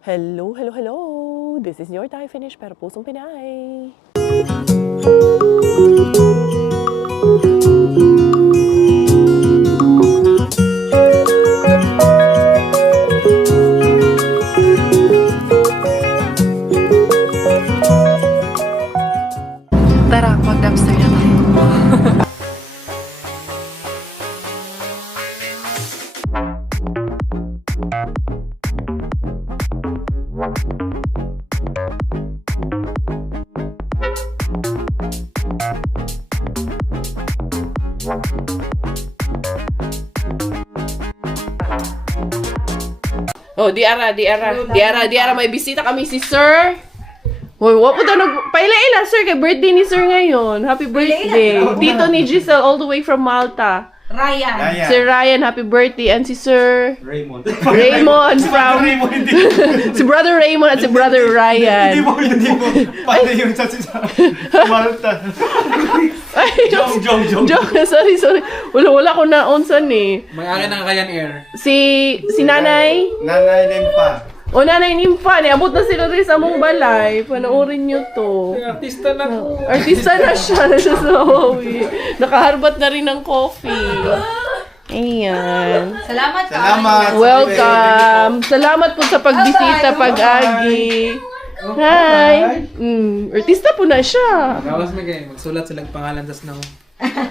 Hello, hello, hello! This is your Thai finish pero pusong Pinay. Tara, mag-dumpster na tayo. Oh, Diara, may bisita kami si Sir. Hoy, wa po paila-ila, Sir, kay birthday ni Sir ngayon. Happy birthday. Tito ni Giselle all the way from Malta. Ryan. Sir Ryan, happy birthday. And si Sir Raymond from... si Brother Raymond at si Brother Ryan. Hindi mo. Paano yung sa Malta? Jong. Sorry. Wala ko naunsan eh. May-ari ng Ryan Air. Si Nanay. Nanay Lempa. O Nanay Nimpa, abot na sila rin sa mong balay. Panoorin nyo to. Artista na po. Artista na siya. Nasasawawi. Nakaharbat na rin ng coffee. Ayan. Salamat. Welcome. Salamat po sa pagbisita, pag-agi. Hi. Artista po na siya. Gawas mo kayo. Magsulat silang pangalan sa snow.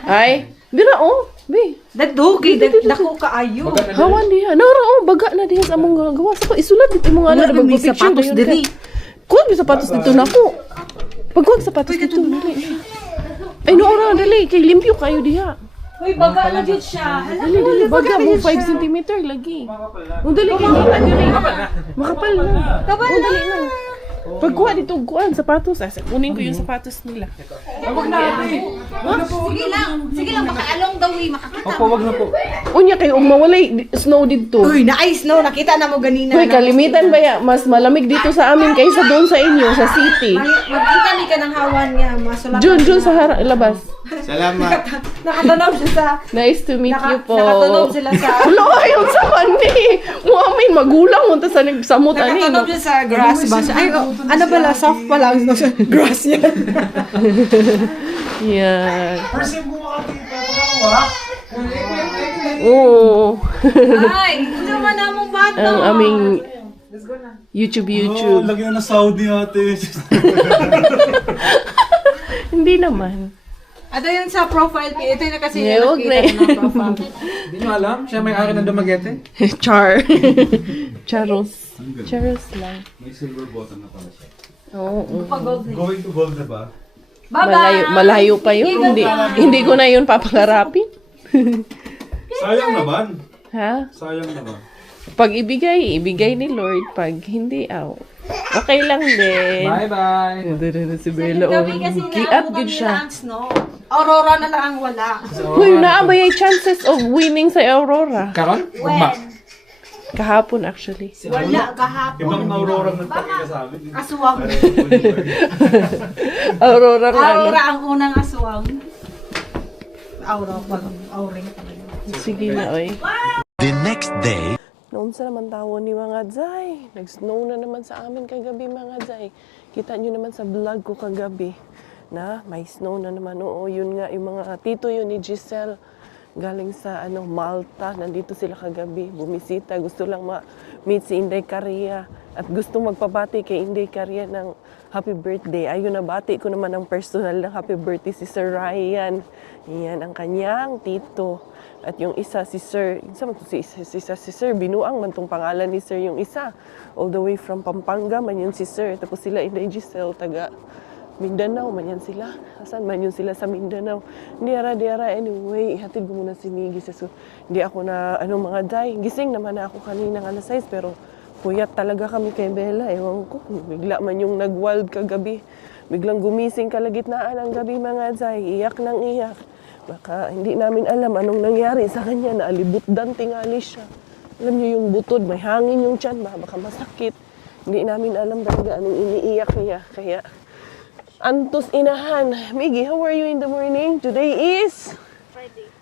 Ay. Di na, oh. Be. Dadugi, dako kaayo. Hawan diha. Naura, baga na diha sa among gawa. Sa isulat dito mo nga na may sapatos diri. Kuwag may sapatos dito na ko. Pagkuwag sapatos dito. Dali. Ay, naura, dali. Kay limpyo kayo diha. Uy, baga na jud siya. Dali. Baga mo 5 cm lagi. O, dali. Dali. Makapal na. Kabal O, dali na. Pagkuha dito, kuhaan, sapatos. Kunin ko yung sapatos nila. Sige lang, makaalong daw makakita. Opo, wag na po. Unya kayo, mawalay snow dito. Uy, na-ice no, nakita na mo ganina. Uy, kalimitan ba ya? Mas malamig dito sa amin kaysa doon sa inyo, sa city. Magkita ni ka ng hawan niya, masulap. Jun, sa labas. Salamat. Nakatunog siya sa... Nice to meet you po. Nakatunog sila sa... Hulo, ayaw sa mani. Muamin, magulang mo sa nagsamot ani. Nakatunog siya sa grass ba siya? Ay, ano pala, soft pala. Grass yan. Yan. First time ko makakita. Pagkakawa. Oo. Ay, ito naman namong bata. Ang aming YouTube. Lagi na Saudi ate. Hindi naman. Ito yung sa profile. Ito yung kasi Huwag na. nakita ng profile. Hindi nyo alam? Siya may-ari ng Dumaguete? Charos lang. May silver button na pala siya. Oo. Going to gold na ba? Malayo pa yun. Hindi ko na yun papangarapin. Sayang naman. Ha? Sayang naman. Pag ibigay ni Lord. Pag hindi, okay lang din. Bye-bye! Si Bella, Gabi kasi kiat good siya. snow. Aurora na lang ang wala. Uy, naabay yung chances of winning sa Aurora. Karon? Ugma. Kahapon actually. Wala kahapon. Ibang Aurora nagpakita sa amin. Aswang. Aurora nga. Aurora ang unang aswang. Auring talaga. Sige na, oy. The next day, Noon sa naman tawon ni mga Zay. Nag-snow na naman sa amin kagabi mga Zay. Kita nyo naman sa vlog ko kagabi na may snow na naman. Oo, yun nga, yung mga tito yun ni Giselle. Galing sa Malta. Nandito sila kagabi. Bumisita. Gusto lang ma-meet si Inday Caria. At gusto magpabati kay Inday Caria ng happy birthday. Ayun, nabati ko naman ang personal ng happy birthday si Sir Ryan. Yan ang kanyang tito. At yung isa, si Sir, si Sir, binuang man tong pangalan ni Sir yung isa. All the way from Pampanga, man yun si Sir. Tapos sila, Inday Giselle, taga Mindanao, man yan sila. Asan man yun sila sa Mindanao. Diara, anyway, hatid ko muna si Miggy. So, hindi ako na, mga day. Gising naman na ako kanina ng alas 6, pero puyat talaga kami kay Bella. Ewan ko, bigla man yung nag-wild kagabi. Biglang gumising kalagitnaan ang gabi mga day. Iyak nang iyak. Baka hindi namin alam anong nangyari sa kanya. Naalibutdan tingali siya. Alam niyo yung butod, may hangin yung tiyan ba? Baka masakit. Hindi namin alam talaga anong iniiyak niya. Kaya, antos inahan. Miggy, how are you in the morning? Today is?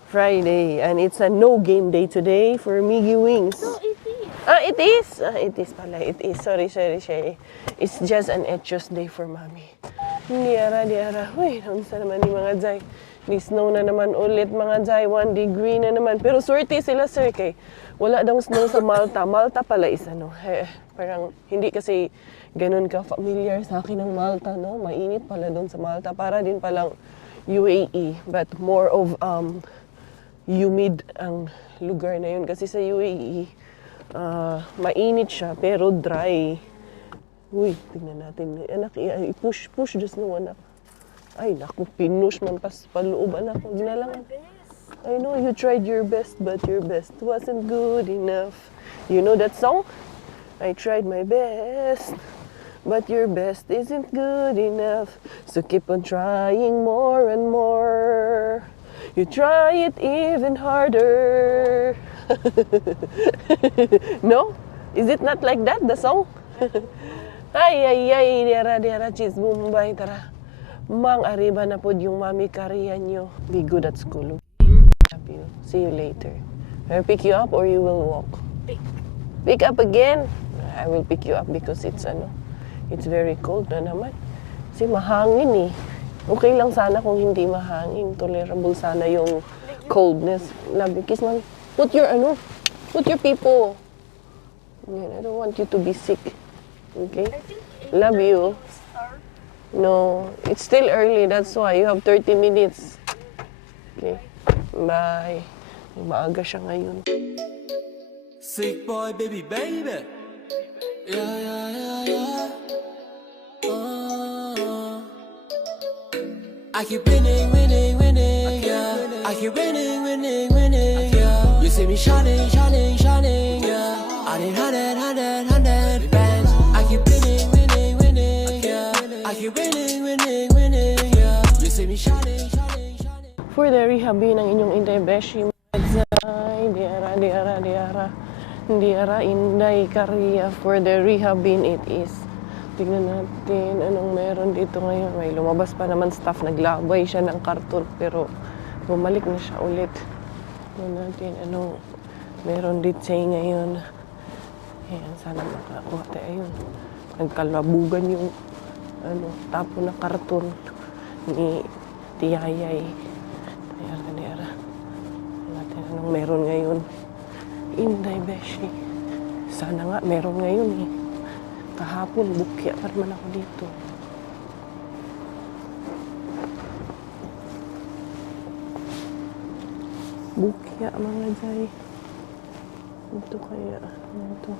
Friday. And it's a no game day today for Miggy Wings. So easy. It is. It is pala. It is. Sorry. It's just an etchos day for mommy. Di ara. Uy, naunsa naman ni mga Jai. Ni snow na naman ulit mga Jai. 1 degree na naman. Pero swerte sila, sir, kay wala daw snow sa Malta. Malta pala is ano. Parang hindi kasi ganun ka familiar sa akin ng Malta, no? Mainit pala doon sa Malta. Para din palang UAE. But more of humid ang lugar na yun. Kasi sa UAE, mainit siya, pero dry. Uy, tingnan natin. Anak, i-push just no, anak. Ay, naku, pinush man pas paloob, anak. Huwag na lang. I know you tried your best, but your best wasn't good enough. You know that song? I tried my best, but your best isn't good enough. So keep on trying more and more. You try it even harder. No? Is it not like that, the song? Ay, diara, cheese Bombay, tara. Mang arriba na po yung mami kariya nyo. Be good at school. Okay? See you later. I'll pick you up or you will walk? Pick up again? I will pick you up because it's very cold na naman. Kasi mahangin eh. Okay lang sana kung hindi mahangin. Tolerable sana yung coldness. Love you, kiss mommy. Put your people. I don't want you to be sick. Okay? Love you. No, it's still early. That's why you have 30 minutes. Okay? Bye. Maaga siya ngayon. Sick boy, baby. Yeah. I keep winning, yeah. I keep winning, yeah. You see me shining, yeah. I need 100 bands. I keep winning, yeah. I keep winning, yeah. You see me shining. For the rehabin ng inyong Inday Beshi, diara Inday Kariya. For the rehabin it is. Tignan natin anong meron dito ngayon. May lumabas pa naman staff, naglabay siya ng karton pero bumalik na siya ulit. Tignan natin anong meron dito ngayon. Ayan, sana makakuha tayo. Ayun, nagkalabugan yung tapo na karton ni Tiyayay. Diara. Natin anong meron ngayon. Inday Beshi. Sana nga meron ngayon eh. Kahapon, bukya pa naman ako dito. Bukya mga Jai. Ito kaya, ito.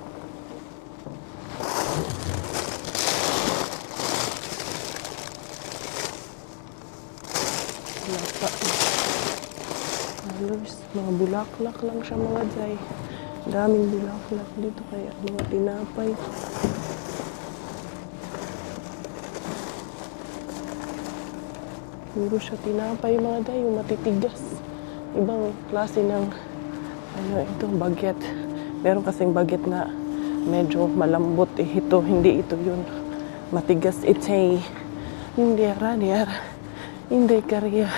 Lapa. Halos, mga bulaklak lang siya mga Jai. Daming bulaklak dito kaya mga tinapay. Puro siya tinapay mga Jai, yung matitigas. Ibang klase ng baget. Meron kasing baget na medyo malambot eh. Ito, hindi ito yun. Matigas. It's a Inday Kariya.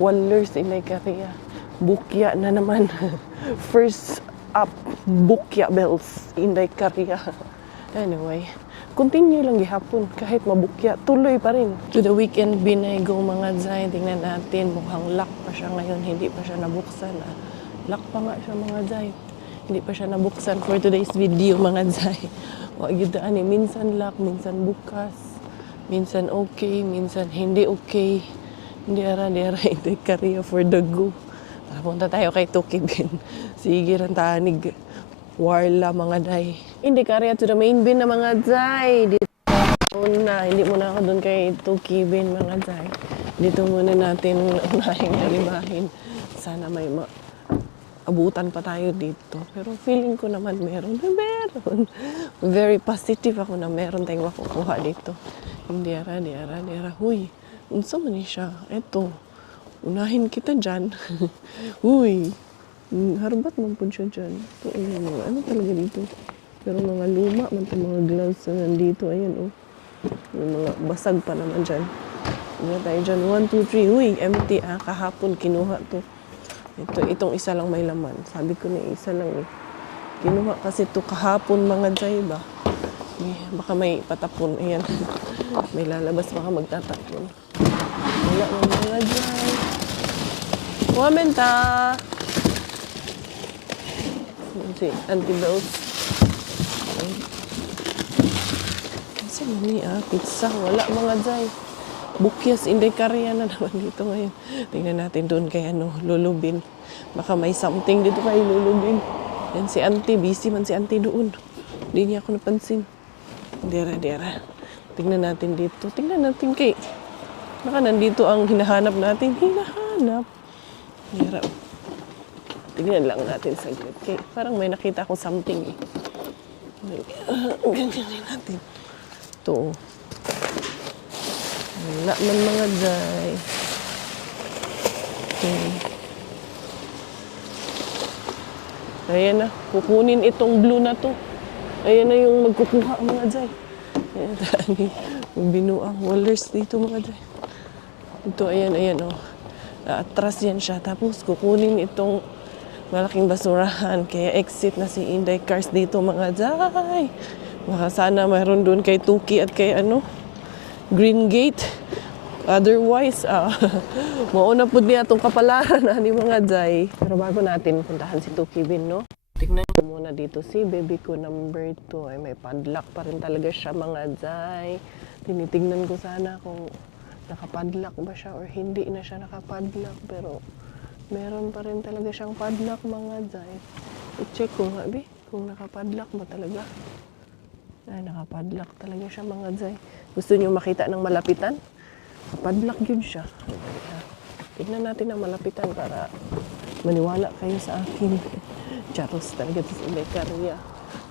Wallers Inday Kariya. Bukya na naman. First up, bukya bells Inday Kariya. Anyway, continue lang gihapon kahit mabukya, tuloy pa rin. To the weekend binago mga Jai. Tingnan natin, mukhang lock pa siya ngayon, hindi pa siya nabuksan. Lock pa nga siya mga Jai. Hindi pa siya nabuksan for today's video mga Jai. Wag yun daan eh, minsan lock, minsan bukas. Minsan okay, minsan hindi okay. Diara, Inday Kariya for the go. Punta tayo kay Tukibin. Sige rin tanig. Warla mga Jai. Inday Kariya to the main bin na mga Jai. Dito muna, hindi muna ako doon kay Tukibin mga Jai. Dito muna natin unahing halimahin. Sana may abutan pa tayo dito. Pero feeling ko naman meron. Very positive ako na meron tayong makukuha dito. Diara. Huy, unsa man ni siya? Eto, unahin kita dyan. Huy, harbat man po siya dyan. Ito, ano talaga dito? Pero mga luma man ito, mga gloves na nandito. Ayan, oh. Yung mga basag pa naman dyan. Ano tayo dyan? 1, 2, 3. Huy, empty ah. Kahapon kinuha to. Itong isa lang may laman. Sabi ko na isa lang eh. Kinuha kasi to kahapon mga Jay ba. Baka may patapon. Ayan. May lalabas baka magtatapon. Wala na mga Jay. Wamenta! Si Auntie Bells. Kasi mani pizza. Wala mga Jay. Bukyas, Inday Karya na naman dito ngayon. Tingnan natin doon kay Lulubin. Baka may something dito kay Lulubin. Yan si Auntie, busy man si Auntie doon. Hindi niya ako napansin. Dera. Tingnan natin dito. Tingnan natin kay... Baka nandito ang hinahanap natin. Dera. Tingnan lang natin saglit. Kay, parang may nakita ko something eh. Ganyan natin. Ito. Wala man mga Jay. Okay. Ayan na. Kukunin itong blue na to. Ayan na yung magkukuha mga Jay. Ayan, tani. Binuang wallers dito mga Jay. Ito, ayan oh. Atras yan siya. Tapos kukunin itong malaking basurahan. Kaya exit na si Inday Cars dito mga Jay. Baka sana mayroon doon kay Tuki at kay Green Gate. Otherwise, mauna po niya itong kapalaran ni mga Jay. Pero bago natin puntahan si Tuki Bin, no? Tignan ko muna dito si baby ko number 2. Ay, may padlock pa rin talaga siya mga Jay. Tinitignan ko sana kung nakapadlock ba siya or hindi na siya nakapadlock. Pero meron pa rin talaga siyang padlock mga Jay. I-check ko nga, kung nakapadlock ba talaga. Ay, nakapadlock talaga siya mga Jay. Gusto niyo makita ng malapitan? Padlock yun siya. Tignan natin ang malapitan para maniwala kayo sa akin. Charos talaga si Inday Karya.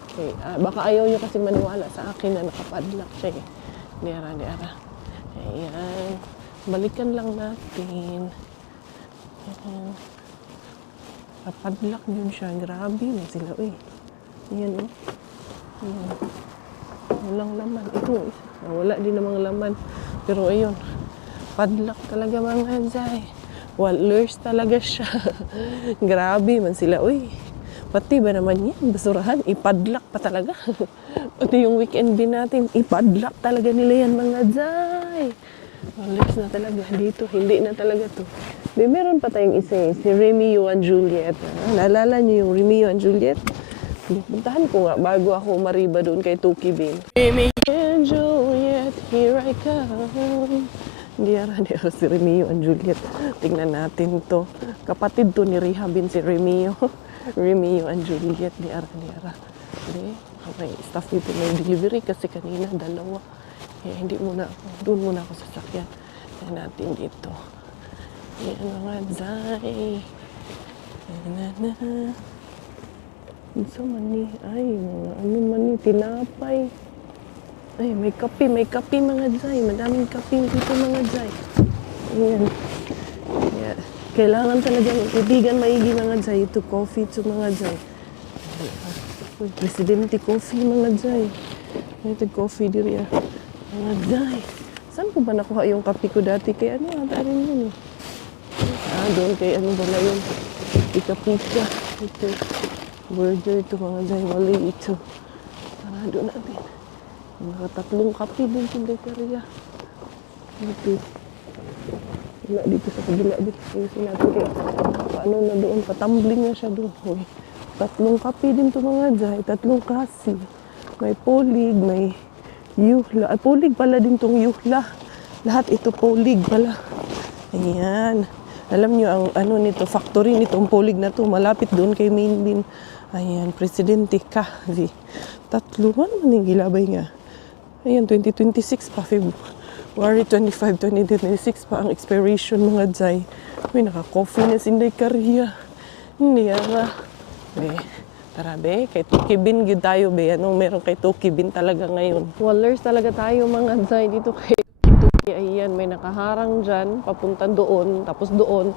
Okay. Baka ayaw niyo kasi maniwala sa akin na nakapadlock siya eh. Dera. Ayan. Balikan lang natin. Ayan. Nakapadlock yun siya. Grabe na sila. Uy. Ayan o. Ayan. Walang laman. Ito, wala din namang laman. Pero ayun, padlock talaga mga Jay. Wallers talaga siya. Grabe man sila. Uy, pati ba naman yan? Basurahan, ipadlock pa talaga. Pati yung weekend bin natin, ipadlock talaga nila yan mga Jay. Wallers na talaga dito. Hindi na talaga to. Meron pa tayong isa si Romeo and Juliet. Naalala niyo yung Romeo and Juliet? Puntahan ko nga bago ako mariba doon kay Tuki Bin. Romeo and Juliet, here I come. Hindi si Romeo and Juliet. Tingnan natin to. Kapatid to ni Riha Bin si Romeo. Romeo and Juliet, diara. May staff dito may delivery kasi kanina dalawa. Hindi muna ako. Doon muna ako sa sakyan. Tingnan natin dito. Yan mga Jay. So mani, ay, mani, tinapay. Ay, may kape mga Jay. Madaming kape dito mga Jay. Ayan. Yeah. Kailangan talaga ng ibigan maigi mga Jay. Ito coffee ito mga Jay. Presidente coffee mga Jay. Ito coffee diri mga Jay. Saan ko ba nakuha yung kape ko dati? Kaya ata rin yun eh. Doon kay bala yun. Pika-pika. Ito. Burger ito mga Jay, wali ito. Sarado natin. Mga 3 kape din sa Inday Karya. Ito. Wala dito sa kabila dito. Ayusin natin kaya paano na doon. Patambling na siya doon. 3 kape din ito mga Jay. 3 kasi. May polig, may yuhla. Polig pala din itong yuhla. Lahat ito polig pala. Ayan. Alam niyo ang nito, factory nitong polig na to, malapit doon kay Main Bin. Ayan, Presidente Kahvi. 3 man yung gilabay nga. Ayan, 2026 pa, February 25, 2026 pa ang expiration mga Jay. May naka-coffee na si Inday Karya. Hindi nga. Tara kay Tuki Bin yun tayo meron kay Tuki Bin talaga ngayon. Wallers talaga tayo mga Jay dito kay Ayan, may nakaharang dyan, papunta doon, tapos doon,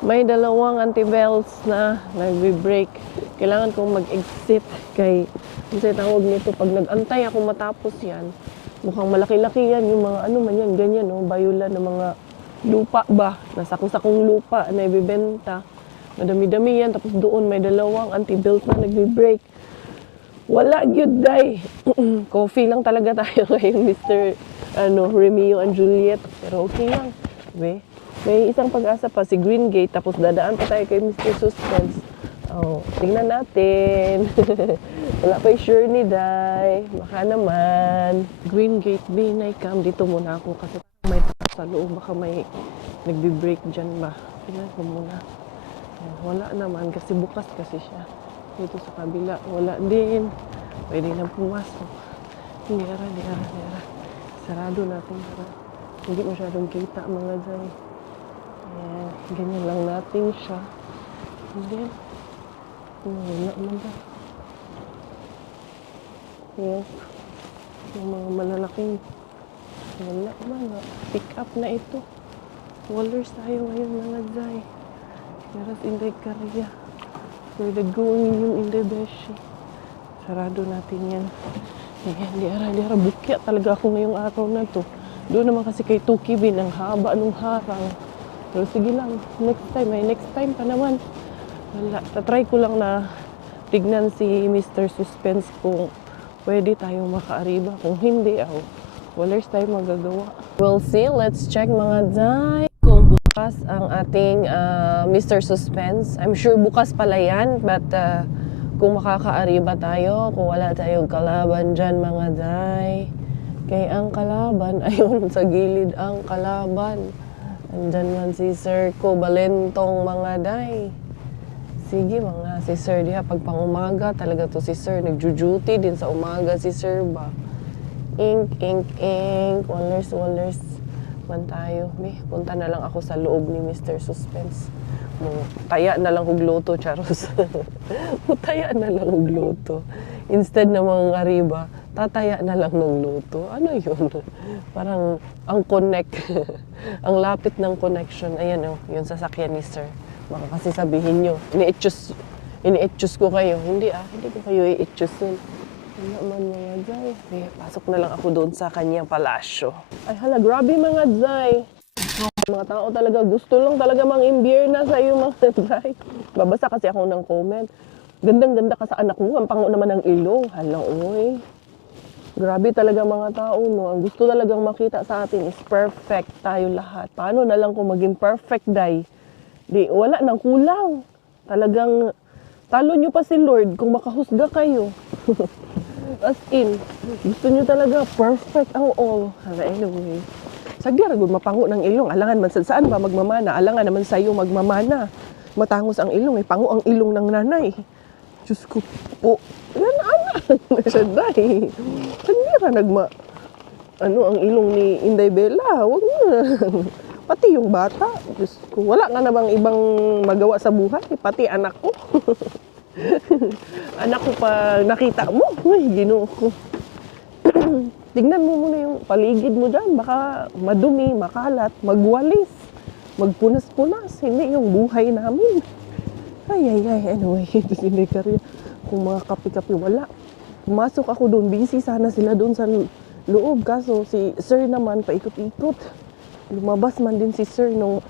may 2 anti-belts na nagbe-break. Kailangan kong mag-exit kay, kasi tawag nito, pag nag-antay ako matapos yan, mukhang malaki-laki yan, yung mga man yan, ganyan, bayula ng mga lupa ba, nasakong-sakong lupa na ibibenta. Madami-dami yan, tapos doon may 2 anti-belt na nagbe-break. Wala gyud day. Coffee lang talaga tayo ngayon, Mr. Romeo and Juliet. Pero okay lang. May isang pag-asa pa, si Green Gate, tapos dadaan pa tayo kay Mr. Suspense. Oh, tingnan natin. Wala pa yung sure ni Day. Baka naman. Green Gate, Binay Cam. Dito muna ako kasi may takas sa loob. Baka may nagbe-break dyan ba. Tingnan ko muna. Wala naman kasi bukas kasi siya. Dito sa kabila, wala din. Pwede nang pumasok. Hindi ara. Sarado natin. Hindi masyadong kita mga Day. Ayan, ganyan lang natin siya. And then, wala naman ba? Ayan. Yung mga malalaking wala man. Pick up na ito. Wallers tayo ngayon mga Day. Meras Inday Karya. We're the going yung Inday Beshi. Sarado natin yan. Ayan, di ara. Bukya talaga ako ngayong araw na to. Doon naman kasi kay Tuki Bin, ang haba nung harang. Pero sige lang, next time pa naman. Wala, tatry ko lang na tignan si Mr. Suspense kung pwede tayong makaariba. Kung hindi, wallers tayo magagawa. We'll see, let's check mga Day. Kung bukas ang ating Mr. Suspense. I'm sure bukas pala yan, but kung makakaariba tayo, kung wala tayong kalaban dyan mga Day. Kaya ang kalaban, ayun, sa gilid ang kalaban. Andyan man si Sir Ko Balentong mga Day. Sige mga si Sir diha pag pangumaga talaga to si Sir. Nagjo-duty din sa umaga si Sir ba. Ink. Wallers. Man tayo. Punta na lang ako sa loob ni Mr. Suspense. Taya na lang og loto, charos. Taya na lang og loto. Instead na mga ariba, tataya na lang ng loto. Ano yun? Parang ang connect. Ang lapit ng connection. Ayan yung sasakyan ni Sir. Baka kasi sabihin nyo, ini-etchus ko kayo. Hindi ko kayo i-etchusin. Wala man mga Day. Pasok na lang ako doon sa kanyang palasyo. Ay hala, grabe mga Day. Mga tao talaga, gusto lang talaga mang-imbierna sa iyo mga Day. Babasa kasi ako ng comment. Gandang-ganda ka sa anak mo, ang pango naman ng ilong. Hala, oy. Grabe talaga mga tao, no? Ang gusto talagang makita sa atin is perfect tayo lahat. Paano na lang kung maging perfect Day? Di, wala nang kulang. Talagang, talo nyo pa si Lord kung makahusga kayo. As in, gusto nyo talaga perfect ang all. Hala, anyway. Sagdi ragod mapango ng ilong. Alangan man saan ba magmamana? Alangan naman sa iyo magmamana. Matangos ang ilong, pango ang ilong ng nanay. Diyos ko po. Yan, anak na siya, Day. Sagdi ra ang ilong ni Inday Bella. Huwag na. Pati yung bata. Diyos ko, wala nga na bang ibang magawa sa buhay? Pati anak ko. Anak ko pa nakita mo. Uy, Ginoo ko. Tignan mo muna yung paligid mo dyan. Baka madumi, makalat, magwalis, magpunas-punas. Hindi yung buhay namin. Anyway, ito hindi karya. Kung mga kapi-kapi, wala. Pumasok ako doon. Busy sana sila doon sa loob. Kaso si Sir naman, paikot-ikot. Lumabas man din si Sir nung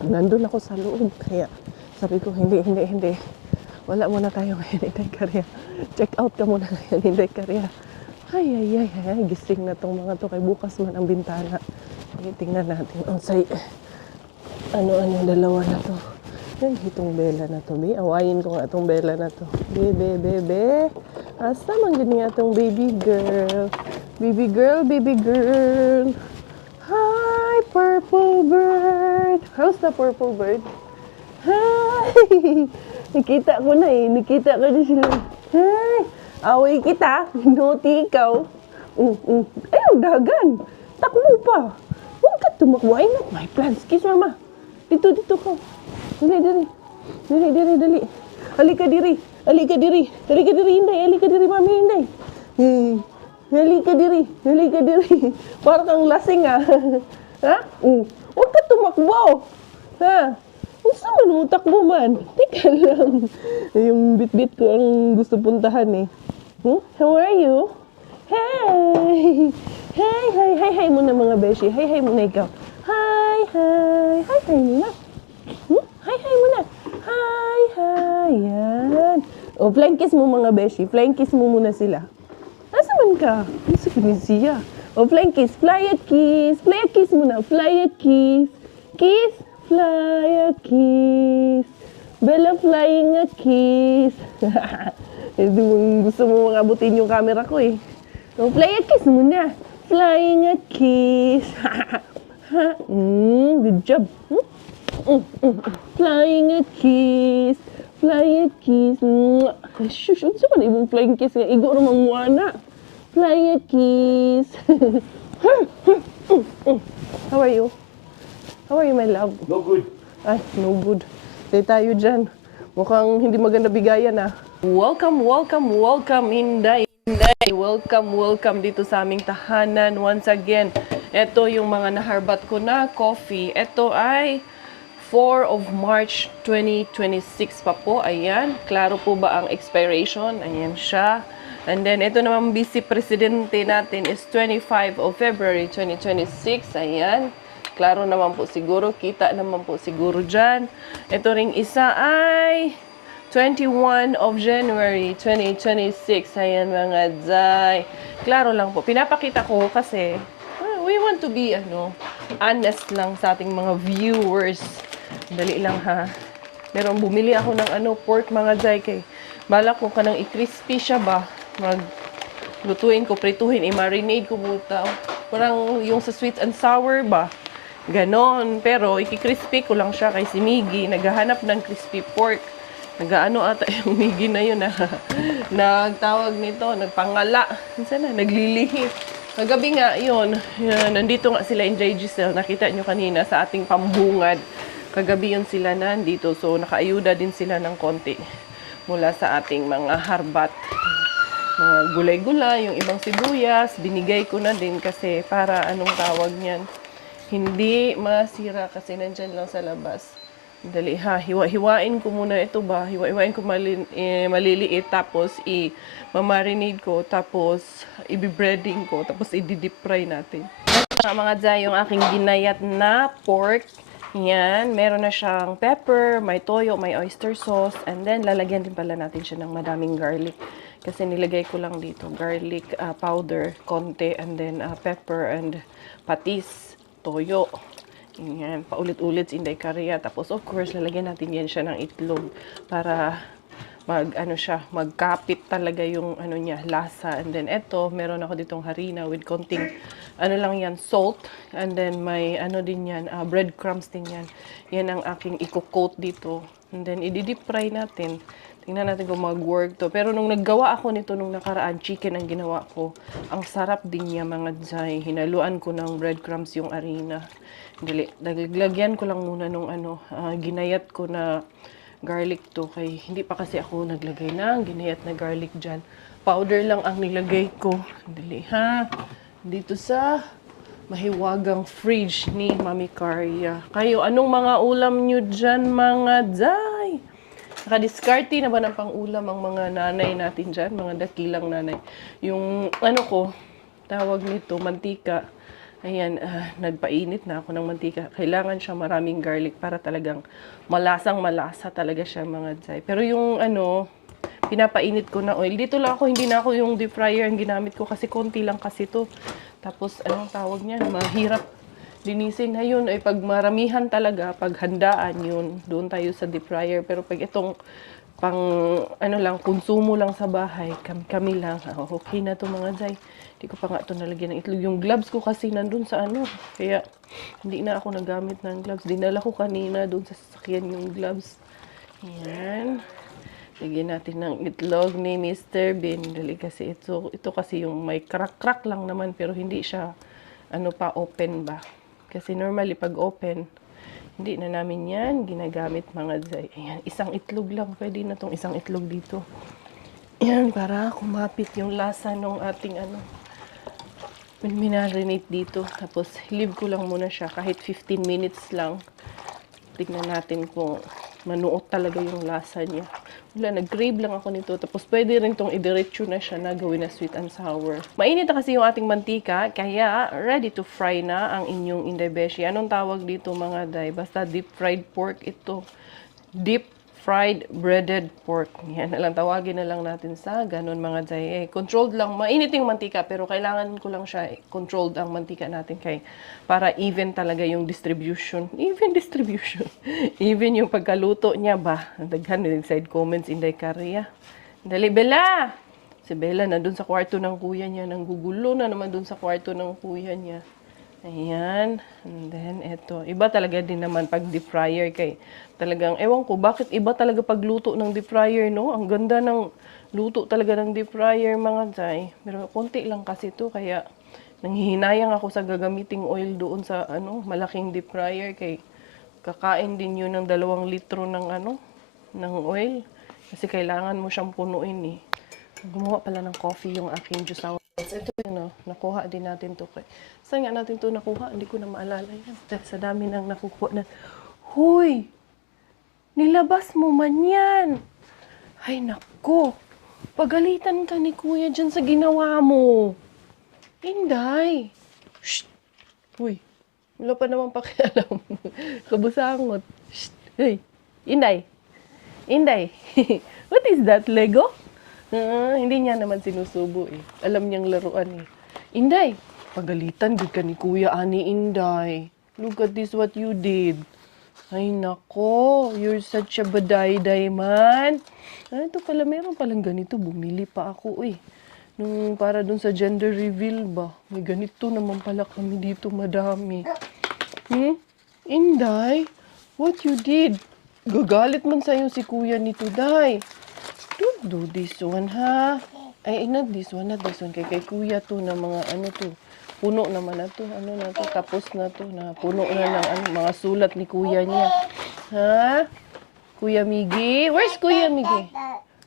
nandun ako sa loob. Kaya sabi ko, hindi. Wala muna tayo ngayon, hindi karya. Check out ka muna ngayon, hindi karya. Gising na tong mga to. Kay bukas man ang bintana. Tingnan natin. Ano dalawa na to. Yan, itong Bella na to, be. Awayin ko nga itong Bella na to. Bebe. Asa man gini nga itong baby girl. Baby girl. Hi, purple bird. How's the purple bird? Hi! Nakita ko na eh. Nakita ko na sila. Hi! Away kita. Naughty ikaw. Ayaw, dagan. Takbo pa. Huwag ka tumakbo. Ay, not my plans. Kiss mama. Dito ko. Dali. Halika diri, Inday. Halika diri, mami, Inday. Halika diri. Parang kang lasing, ha? Huwag ka tumakbo. Ha? Gusto man, utakbo man. Teka lang. Yung bit-bit ko ang gusto puntahan, eh. How are you? Hey! Hi muna mga beshi. Hi muna ikaw. Hi muna. Hi muna. Hi. Yan. O, flying kiss mo mga beshi. Flying kiss mo muna sila. Asa man ka? Asa ka ni siya? O, flying kiss. Fly a kiss. Fly a kiss muna. Fly a kiss. Kiss. Fly a kiss. Bella flying a kiss. Gusto mo mga abutin yung camera ko eh. O, fly a kiss muna. Flying a kiss. Good job. Flying a kiss. Flying a kiss. Shush, unsa man imong flying kiss nga igo ra manguana. Flying a kiss. How are you? How are you, my love? No good. Ay, no good. Di tayo dyan. Mukhang hindi maganda bigayan ah. Welcome, welcome, welcome, Inday. Inday. Welcome, welcome dito sa aming tahanan. Once again, ito yung mga naharbat ko na coffee. Ito ay 4 of March 2026 pa po. Ayan. Klaro po ba ang expiration? Ayan siya. And then, ito naman vice presidente natin is 25 of February 2026. Ayan. Klaro naman po siguro. Kita naman po siguro dyan. Ito ring isa ay 21 of January 2026. Ayan mga Zay. Klaro lang po. Pinapakita ko kasi we want to be honest lang sa ating mga viewers. Dali lang ha. Meron bumili ako ng pork mga Zay kay balak ko kanang i-crispy siya ba. Lutuin ko, prituhin, i-marinate ko buta. Parang yung sa sweet and sour ba. Ganon. Pero i-crispy ko lang siya kay si Miggy. Naghahanap ng crispy pork. Nagaano ata yung Miggy na yun nagtawag nito, nagpangala. Minsan na, naglilihit. Kagabi nga yun, nandito nga sila in Giselle. Nakita nyo kanina sa ating pambungad. Kagabi yun sila nandito. So nakaayuda din sila ng konti mula sa ating mga harbat. Mga gulay-gulay, yung ibang sibuyas, binigay ko na din kasi para anong tawag niyan. Hindi masira kasi nandyan lang sa labas. Dali ha, hiwain ko muna ito ba? Hiwain ko maliliit tapos i-marinate ko tapos i-breading ko tapos i-deep fry natin. Mga Zay, yung aking ginayat na pork. Yan, meron na siyang pepper, may toyo, may oyster sauce, and then lalagyan din pala natin siya ng madaming garlic. Kasi nilagay ko lang dito garlic powder, konti, and then pepper and patis, toyo. Yan, paulit-ulit Inday Kariya. Tapos of course, lalagyan natin yan siya ng itlog para magkapit talaga yung niya, lasa. And then eto, meron ako ditong harina with konting lang yan, salt. And then may din yan, breadcrumbs din yan. Yan ang aking i-coat dito. And then i-deep fry natin. Tingnan natin kung mag-work to. Pero nung naggawa ako nito nung nakaraan, chicken ang ginawa ko. Ang sarap din niya mga Zay. Hinaluan ko ng breadcrumbs yung harina. Naglagyan ko lang muna nung ginayat ko na garlic to. Kay hindi pa kasi ako naglagay ng ginayat na garlic dyan. Powder lang ang nilagay ko. Dali ha. Dito sa mahiwagang fridge ni Mami Kariya. Kayo, anong mga ulam nyo dyan mga Zay? Nakadiskarte na ba ng pang-ulam ang mga nanay natin dyan? Mga dakilang nanay. Yung tawag nito, mantika. Ayan, nagpainit na ako ng mantika. Kailangan siya maraming garlic para talagang malasang-malasa talaga siya mga Zay. Pero yung pinapainit ko na oil. Dito lang ako, hindi na ako yung deep fryer ang ginamit ko kasi konti lang kasi to. Tapos, anong tawag niya? Mahirap linisin na yun. Ay, pag maramihan talaga, pag handaan yun, doon tayo sa deep fryer. Pero pag itong pang, konsumo lang sa bahay, kami lang, okay na to mga Zay. Hindi ko pa nga ito nalagyan ng itlog. Yung gloves ko kasi nandun sa kaya hindi na ako nagamit ng gloves. Dinala ko kanina doon sa sasakyan yung gloves. Yan. Lagyan natin ng itlog ni Mr. Bean. Dali kasi ito kasi yung may crack-crack lang naman pero hindi siya open ba. Kasi normally pag open, hindi na namin yan ginagamit mga Zay. Ayan, isang itlog lang. Pwede na tong isang itlog dito. Ayan, para kumapit yung lasa ng ating minarinate dito. Tapos, leave ko lang muna siya kahit 15 minutes lang. Tignan natin kung manuot talaga yung lasa niya. Wala, nag-crave lang ako nito. Tapos, pwede rin itong idiretso na siya na gawin na sweet and sour. Mainit na kasi yung ating mantika, kaya ready to fry na ang inyong Inday Beshi. Anong tawag dito mga Day? Basta deep fried pork ito. Deep fried breaded pork. Yan na lang, tawagin na lang natin sa ganun mga jay. Controlled lang, mainit yung mantika, pero kailangan ko lang siya, controlled ang mantika natin para even talaga yung distribution. Even distribution. Even yung pagkaluto niya ba. Daghan yung side comments, Inday Karya. Dali, Bella! Si Bella nandun sa kwarto ng kuya niya, nanggugulo na naman dun sa kwarto ng kuya niya. Ayan. And then, eto. Iba talaga din naman pag deep fryer talagang, ewan ko, bakit iba talaga pagluto ng deep fryer, no? Ang ganda ng luto talaga ng deep fryer, mga jay. Pero konti lang kasi to kaya nanghihinayang ako sa gagamiting oil doon sa, malaking deep fryer kakain din yun ng 2 litro ng, ng oil. Kasi kailangan mo siyang punuin, eh. Gumawa pala ng coffee yung aking juice. Ito yun, nakuha din natin to. Saan nga natin to nakuha? Hindi ko na maalala yan. Sa dami nang nakukuha na. Huy! Nilabas mo man yan! Ay, nako! Pagalitan ka ni kuya dyan sa ginawa mo. Inday! Shh! Huy! Wala pa naman pakialam. Kabusangot. Shh! Hey! Inday! Inday! What is that, Lego? Hindi niya naman sinusubo eh. Alam niyang laruan eh. Inday, pagalitan good ka ni Kuya Ani, Inday. Look at this what you did. Ay nako, you're such a badayday man. Ito pala, meron palang ganito. Bumili pa ako eh. Para dun sa gender reveal ba. May ganito naman pala kami dito, madami. Inday, what you did? Gagalit man sa'yo si Kuya nito, Day. Don't do this one, ha? Ay, not this one, not this one. Kay kuya to na mga to. Puno naman na to. Na to? Tapos na to. Na puno na ng mga sulat ni kuya niya. Ha? Kuya Miggy? Where's Kuya Miggy?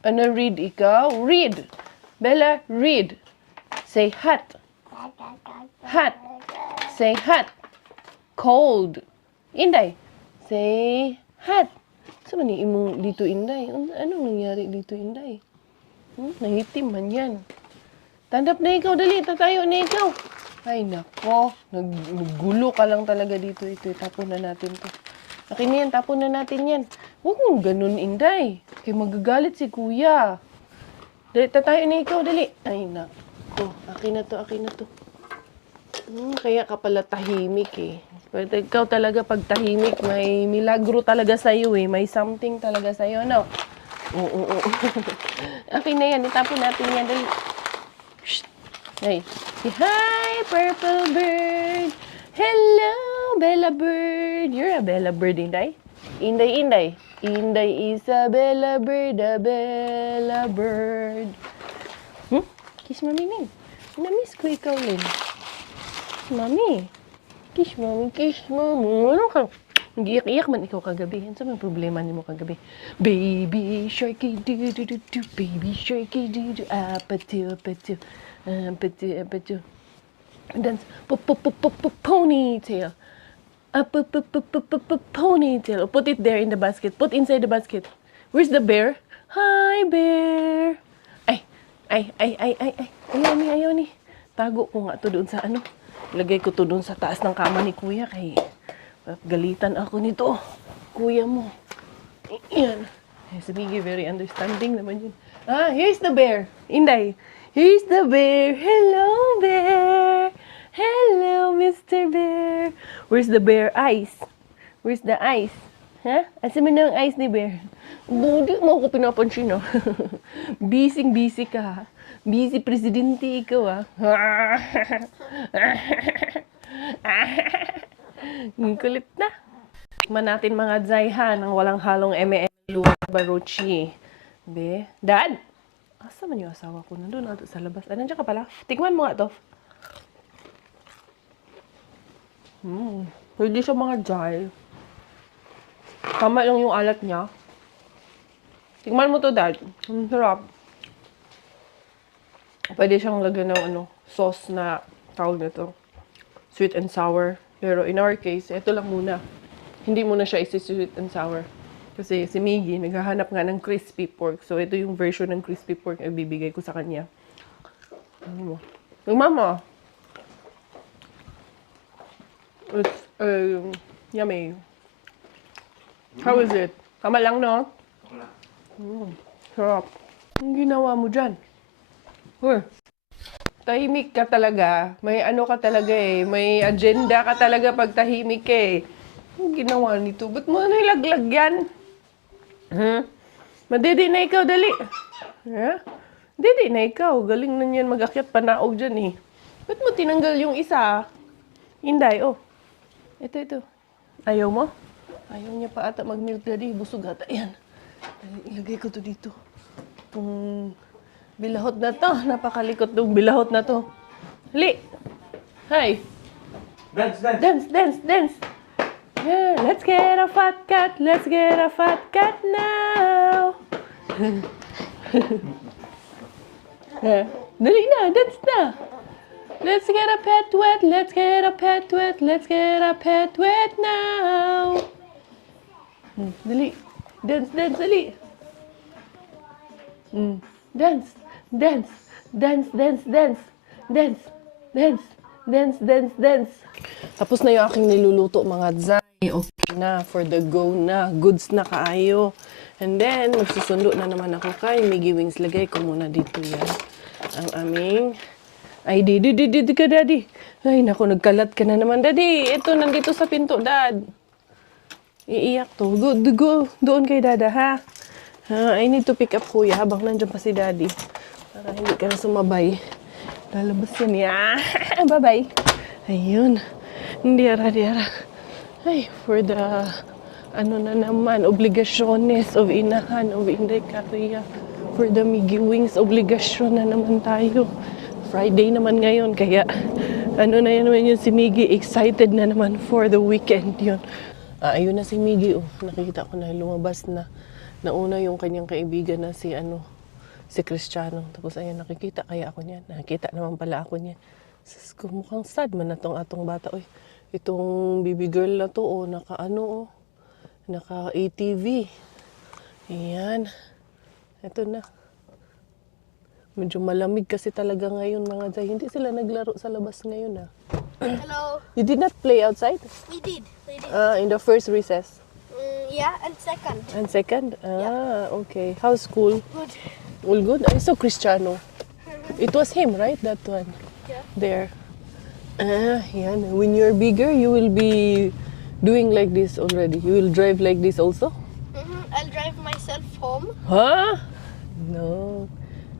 Read ikaw? Read. Bella, read. Say hot. Hot. Say hot. Cold. Inday. Say hot. Saan ni imong dito, Inday? Anong nangyari dito, Inday? Nangitim man yan. Tandap na ikaw, dali. Tatayo na ikaw. Ay, nako. Naggulo ka lang talaga dito. Ito, tapon na natin to. Akin yan, tapon na natin yan. Huwag mong ganun, Inday. Kaya magagalit si Kuya. Dali, tatayo na ikaw, dali. Ay, nako. Akin na to, akin na to. Kaya ka pala tahimik eh. Pero ikaw talaga pag tahimik, may milagro talaga sa'yo eh. May something talaga sa'yo, no? Oo. Okay na yan. Itapon natin yan. Dali. Shh. Hey. Hi, purple bird. Hello, Bella bird. You're a Bella bird, Inday. Inday. Inday is a Bella bird, a Bella bird. Kiss Mami, Min. Na-miss ko ikaw, Lin. Mami. Kiss Mami. Ano ka? Nag-iyak-iyak man ikaw kagabi. Ano sa mga problema niyo kagabi? Baby sharky do-do-do-do. Baby sharky do-do. Apatu. Dance. Ponytail. Ponytail. Put it there in the basket. Put inside the basket. Where's the bear? Hi, bear. Ay. Ayaw ni. Tago ko nga to doon sa Lagay ko to doon sa taas ng kama ni Kuya kay galitan ako nito. Kuya mo. Yan. Si Miggy, very understanding naman yun. Here's the bear. Inday. Here's the bear. Hello, bear. Hello, Mr. Bear. Where's the bear eyes? Where's the eyes? Ha? Asa mo na ang eyes ni bear? Hindi mo ako pinapansin, no? Busy ka, ha? Busy presidente ikaw, Ang kulit na. Tikman natin mga Zayha ng walang halong luwa baruchi. Be, Dad! Asa man yung asawa ko? Nandun nato sa labas. Nandiyan ka pala. Tikman mo nga to. Pwede siya mga Zay. Tama lang yung alat niya. Tikman mo to, Dad. Ang sarap. Pwede siyang lagyan ng sauce na tawag nito. Sweet and sour. Pero in our case, ito lang muna. Hindi muna siya isi-sweet and sour. Kasi si Miggy, naghahanap nga ng crispy pork. So, ito yung version ng crispy pork na ibibigay ko sa kanya. Mama! It's yummy. How is it? Tama lang, no? Sarap. Ang ginawa mo dyan? Uy, tahimik ka talaga. May ano ka talaga eh. May agenda ka talaga pag tahimik ka eh. Ang ginawa nito? Ba't mo nilaglag yan? Huh? Madidi na ikaw, dali. Ha? Didi na ikaw. Galing na yan mag-akyat panaog dyan eh. Ba't mo tinanggal yung isa? Inday, oh. Ito. Ayaw mo? Ayaw niya pa ata mag-milk daddy. Busog ata yan. Ilagay ko to dito. Itong bilahot na to. Napakalikot tong bilahot na to. Hali! Hi! Dance! Yeah, let's get a fat cat. Let's get a fat cat now. Dali na, dance na. Let's get a pet wet. Let's get a pet wet. Let's get a pet wet now. Dali. Dance, dali. Dance. Tapos na yung aking niluluto, mga zay. Okay na, for the go na. Goods na kaayo. And then, magsusundo na naman ako kay Miggy Wings. Lagay ko muna dito yan. Ang aming... Ay, di ka, daddy. Ay, naku, nagkalat ka na naman, daddy. Ito, nandito sa pinto, dad. Iiyak to. Go. Doon kay dada, ha? I need to pick up kuya habang nandiyan pa si daddy. Para hindi ka na sumabay. Lalabas yan, ya. Bye-bye. Ayun. Diara. Ay, for the, ano na naman, obligasyones of inahan, of Inday Caria. For the Miggy Wings, obligasyon na naman tayo. Friday naman ngayon, kaya ano na yan naman yun si Miggy, excited na naman for the weekend yun. Ayun na si Miggy, oh. Nakikita ko na lumabas na. Nauna yung kanyang kaibigan na si Cristiano. Tapos ayun, nakikita kaya ako niyan. Nakikita naman pala ako niyan. Sus ko, mukhang sad man na tong atong bata. Oy, itong baby girl na to, oh, naka ATV. Ayan. Ito na. Medyo malamig kasi talaga ngayon, mga zay. Hindi sila naglaro sa labas ngayon, ah. Hello. You did not play outside? We did. In the first recess? Yeah, and second. And second? Okay. How's school? Good. All good? I saw Cristiano. It was him, right? That one? Yeah. There. Yan. When you're bigger, you will be doing like this already. You will drive like this also? I'll drive myself home. Huh? No.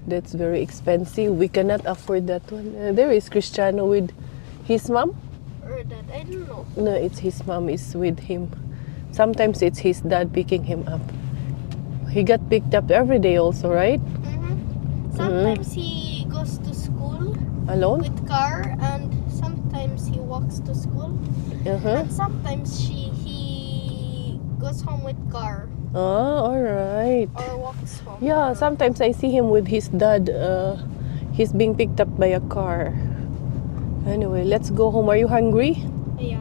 That's very expensive. We cannot afford that one. There is Cristiano with his mom. Or that, I don't know. No, it's his mom is with him. Sometimes it's his dad picking him up. He got picked up every day also, right? Sometimes he goes to school Alone? with car, and sometimes he walks to school. Uh-huh. And sometimes he goes home with car All right. or walks home. Yeah, sometimes I see him with his dad. He's being picked up by a car. Anyway, let's go home. Are you hungry? Yeah.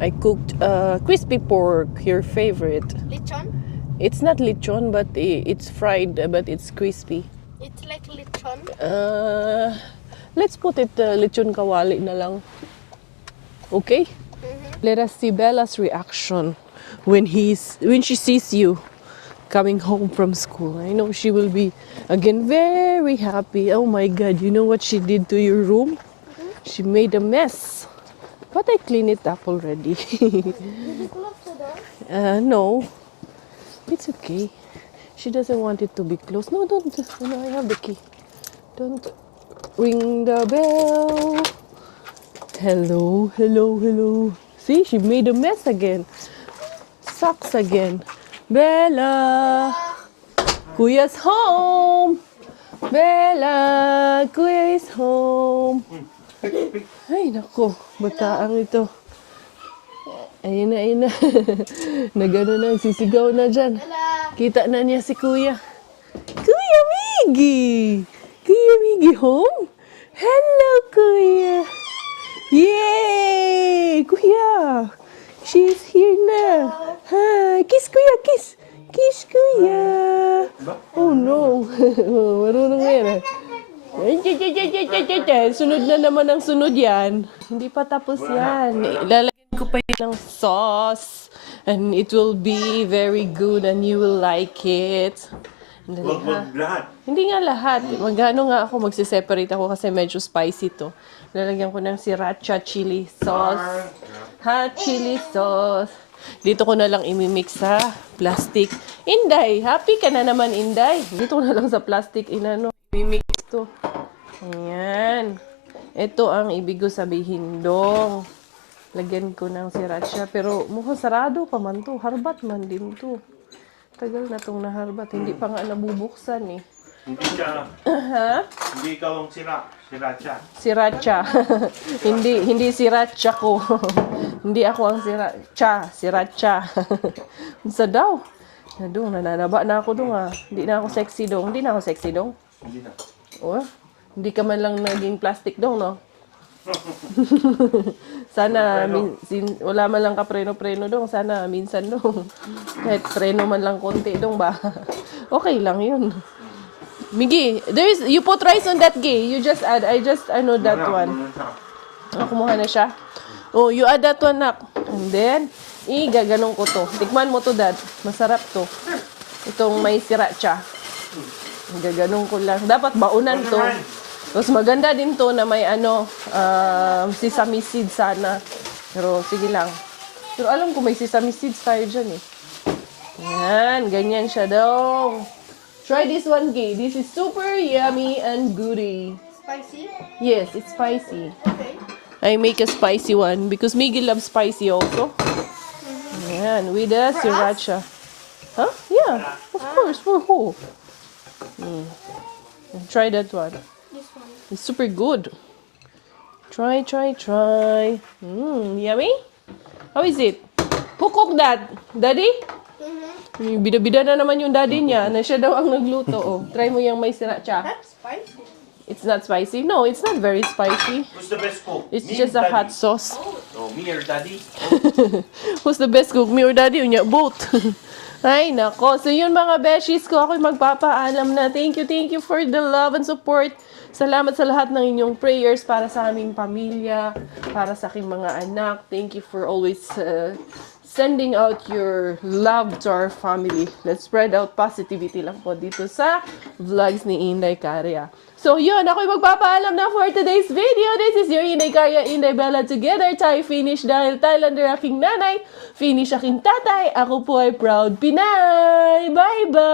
I cooked crispy pork, your favorite. Lechon? It's not lechon, but it's fried, but it's crispy. It's like lechon. Let's put it lechon kawali na lang. Okay? Let us see Bella's reaction when she sees you coming home from school. I know she will be again very happy. Oh my God, you know what she did to your room? She made a mess. But I cleaned it up already. Did you close the door? No. It's okay. She doesn't want it to be closed. No, don't. No, I have the key. Don't ring the bell. Hello. See, she made a mess again. Sucks again. Bella! Kuya's home! Bella! Kuya is home! Ay, nako. Bataang ito. Ayun na. Nagano na, sisigaw na dyan. Kita na niya si Kuya. Kuya Miggy! Kuya Miggy home? Hello, Kuya! Yay! Kuya! She's here na. Hi! Kiss, Kuya! Kiss! Kiss, Kuya! Oh, no. Marunong nga yan, Sunod na naman ang sunod yan. Hindi pa tapos yan. Lalagyan ko ko pa yun ng sauce. And it will be very good and you will like it. Dali, ha? lahat. Hindi nga lahat. Magano nga ako, magsiseparate ako kasi medyo spicy to. Lalagyan ko ng sriracha chili sauce. Hot chili sauce. Dito ko na lang imimix sa plastic. Inday, happy ka na naman, Inday. Dito ko na lang sa plastic imimix to. Ayan. Ito ang ibig ko sabihin dong. Lagyan ko ng sriracha. Pero mukhang sarado pa man to. Harbat man din to. Tagal na tong naharbat. Hindi pa nga nabubuksan eh. Hindi siya, Ha? hindi ikaw ang sriracha. Sriracha. hindi sriracha ko. Hindi ako ang sriracha. Sa daw. Dong, nananaba na ako dong Hindi na ako sexy dong. Hindi na ako sexy dong. Hindi na. Oh, hindi ka man lang naging plastic dong, no? Sana wala man lang ka preno dong. Sana minsan dong. Kahit preno man lang konti dong ba? Okay lang yun. Miggy, you put rice on that gay. You just add. I know that one. Kumuha na siya. Oh, you add that one nak. And then, gaganong ko to. Tikman mo to, Dad. Masarap to. Itong may sriracha. Gaganong ko lang. Dapat baunan to. Tapos maganda din to na may sesame seeds sana. Pero sige lang. Pero alam ko may sesame seeds tayo dyan eh. Yan, ganyan siya daw. Try this one, Gay. This is super yummy and goody. Spicy? Yes, it's spicy. Okay. I make a spicy one because Miggy loves spicy also. Yan, with the sriracha. Huh? Yeah, of course. For who? Try that one. This one. It's super good. Try. Yummy? How is it? Who cooked that? Daddy? Bida-bida na naman yung daddy niya na siya daw ang nagluto. Oh, try mo yung may sriracha. That's spicy. It's not spicy. No, it's not very spicy. Who's the best cook? It's Me just or a hot Daddy? sauce. Oh, me or daddy? Who's the best cook? Me or daddy? Unya, both. Ay, nako. So yun mga beshies ko, ako'y magpapaalam na. Thank you for the love and support. Salamat sa lahat ng inyong prayers para sa aming pamilya, para sa aking mga anak. Thank you for always sending out your love to our family. Let's spread out positivity lang po dito sa vlogs ni Inday Karya. So yun, ako'y magpapaalam na for today's video. This is your Inday Karya, Inday Bella together. Tayo finish dahil Thailander aking nanay, finish aking tatay. Ako po ay proud Pinay. Bye-bye!